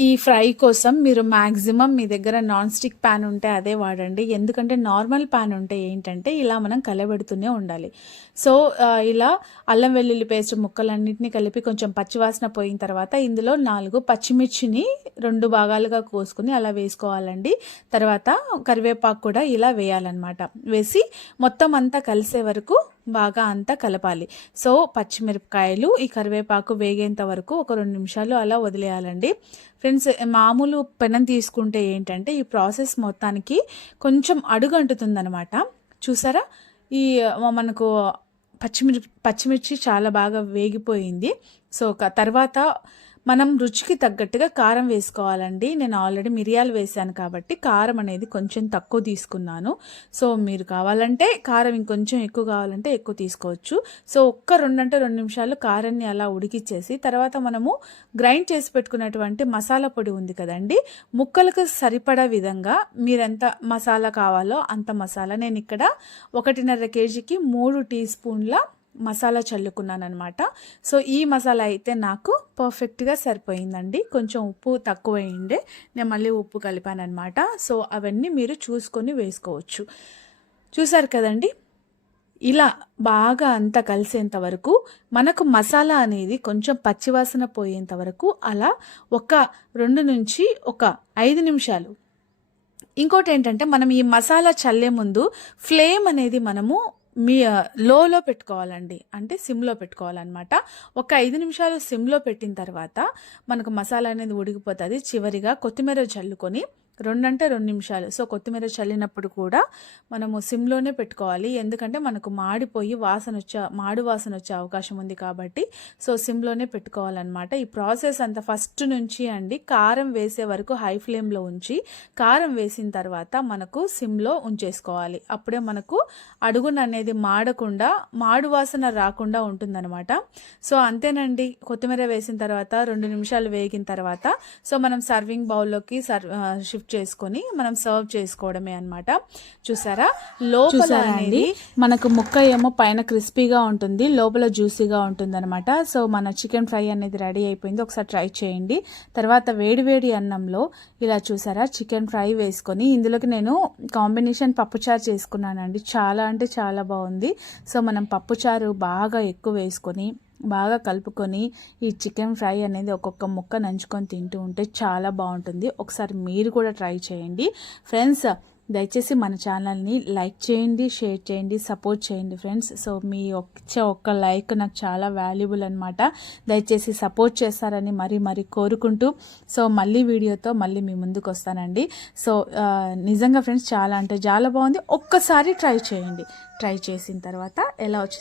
ఈ ఫ్రై కోసం మీరు మ్యాక్సిమం మీ దగ్గర నాన్ స్టిక్ ప్యాన్ ఉంటే అదే వాడండి. ఎందుకంటే నార్మల్ ప్యాన్ ఉంటే ఏంటంటే ఇలా మనం కలబెడుతూనే ఉండాలి. సో ఇలా అల్లం వెల్లుల్లి పేస్ట్ ముక్కలన్నింటినీ కలిపి కొంచెం పచ్చివాసన పోయిన తర్వాత ఇందులో నాలుగు పచ్చిమిర్చిని రెండు భాగాలుగా కోసుకుని అలా వేసుకోవాలండి. తర్వాత కరివేపాకు కూడా ఇలా వేయాలన్నమాట. వేసి మొత్తం అంతా కలిసే వరకు బాగా అంతా కలపాలి. సో పచ్చిమిరపకాయలు ఈ కరివేపాకు వేగేంత వరకు ఒక రెండు నిమిషాలు అలా వదిలేయాలండి. ఫ్రెండ్స్ మామూలు పెనం తీసుకుంటే ఏంటంటే ఈ ప్రాసెస్ మొత్తానికి కొంచెం అడుగంటుతుందనమాట చూసారా? ఈ మనకు పచ్చిమిర్చి పచ్చిమిర్చి చాలా బాగా వేగిపోయింది. సో తర్వాత మనం రుచికి తగ్గట్టుగా కారం వేసుకోవాలండి. నేను ఆల్రెడీ మిరియాలు వేసాను కాబట్టి కారం అనేది కొంచెం తక్కువ తీసుకున్నాను. సో మీరు కావాలంటే కారం ఇంకొంచెం ఎక్కువ కావాలంటే ఎక్కువ తీసుకోవచ్చు. సో ఒక్క రెండంటే రెండు నిమిషాలు కారాన్ని అలా ఉడికిచ్చేసి తర్వాత మనము గ్రైండ్ చేసి పెట్టుకున్నటువంటి మసాలా పొడి ఉంది కదండి. ముక్కలకు సరిపడా విధంగా మీరెంత మసాలా కావాలో అంత మసాలా. నేను ఇక్కడ ఒకటిన్నర కేజీకి మూడు టీ స్పూన్ల మసాలా చల్లుకున్నాను అనమాట సో ఈ మసాలా అయితే నాకు పర్ఫెక్ట్గా సరిపోయిందండి. కొంచెం ఉప్పు తక్కువైండే నేను మళ్ళీ ఉప్పు కలిపాను అనమాట సో అవన్నీ మీరు చూసుకొని వేసుకోవచ్చు. చూసారు కదండి? ఇలా బాగా అంతా కలిసేంత వరకు మనకు మసాలా అనేది కొంచెం పచ్చివాసన పోయేంత వరకు అలా ఒక రెండు నుంచి ఒక ఐదు నిమిషాలు. ఇంకోటి ఏంటంటే మనం ఈ మసాలా చల్లే ముందు ఫ్లేమ్ అనేది మనము మీ లోలో పెట్టుకోవాలండి. అంటే సిమ్లో పెట్టుకోవాలన్నమాట. ఒక ఐదు నిమిషాలు సిమ్లో పెట్టిన తర్వాత మనకు మసాలా అనేది ఉడికిపోతుంది. చివరిగా కొత్తిమీర చల్లుకొని రెండంటే రెండు నిమిషాలు. సో కొత్తిమీర చల్లినప్పుడు కూడా మనము సిమ్లోనే పెట్టుకోవాలి. ఎందుకంటే మనకు మాడిపోయి వాసన వచ్చే మాడు వాసన వచ్చే అవకాశం ఉంది కాబట్టి సో సిమ్లోనే పెట్టుకోవాలన్నమాట. ఈ ప్రాసెస్ అంతా ఫస్ట్ నుంచి అండి కారం వేసే వరకు హై ఫ్లేమ్లో ఉంచి కారం వేసిన తర్వాత మనకు సిమ్లో ఉంచేసుకోవాలి. అప్పుడే మనకు అడుగున అనేది మాడకుండా మాడు వాసన రాకుండా ఉంటుందన్నమాట. సో అంతేనండి. కొత్తిమీర వేసిన తర్వాత రెండు నిమిషాలు వేగిన తర్వాత సో మనం సర్వింగ్ బౌల్లోకి సర్వ్ షిఫ్ట్ చేసుకొని మనం సర్వ్ చేసుకోవడమే అన్నమాట. చూసారా? లోపల అనేది మనకు ముక్క ఏమో పైన క్రిస్పీగా ఉంటుంది లోపల జ్యూసీగా ఉంటుంది అనమాట సో మన చికెన్ ఫ్రై అనేది రెడీ అయిపోయింది. ఒకసారి ట్రై చేయండి. తర్వాత వేడివేడి అన్నంలో ఇలా చూసారా? చికెన్ ఫ్రై వేసుకొని ఇందులోకి నేను కాంబినేషన్ పప్పుచారు చేసుకున్నానండి. చాలా అంటే చాలా బాగుంది. సో మనం పప్పుచారు బాగా ఎక్కువ వేసుకొని బాగా కలుపుకొని ఈ చికెన్ ఫ్రై అనేది ఒక్కొక్క ముక్క నంచుకొని తింటూ ఉంటే చాలా బాగుంటుంది. ఒకసారి మీరు కూడా ట్రై చేయండి. ఫ్రెండ్స్ దయచేసి మన ఛానల్ని లైక్ చేయండి షేర్ చేయండి సపోర్ట్ చేయండి ఫ్రెండ్స్. సో మీ వచ్చే ఒక్క లైక్ నాకు చాలా వాల్యుబుల్ అనమాట దయచేసి సపోర్ట్ చేస్తారని మరీ మరీ కోరుకుంటూ. సో మళ్ళీ వీడియోతో మళ్ళీ మీ ముందుకు వస్తానండి. సో నిజంగా ఫ్రెండ్స్ చాలా అంటే చాలా బాగుంది. ఒక్కసారి ట్రై చేయండి. ట్రై చేసిన తర్వాత ఎలా వచ్చింది?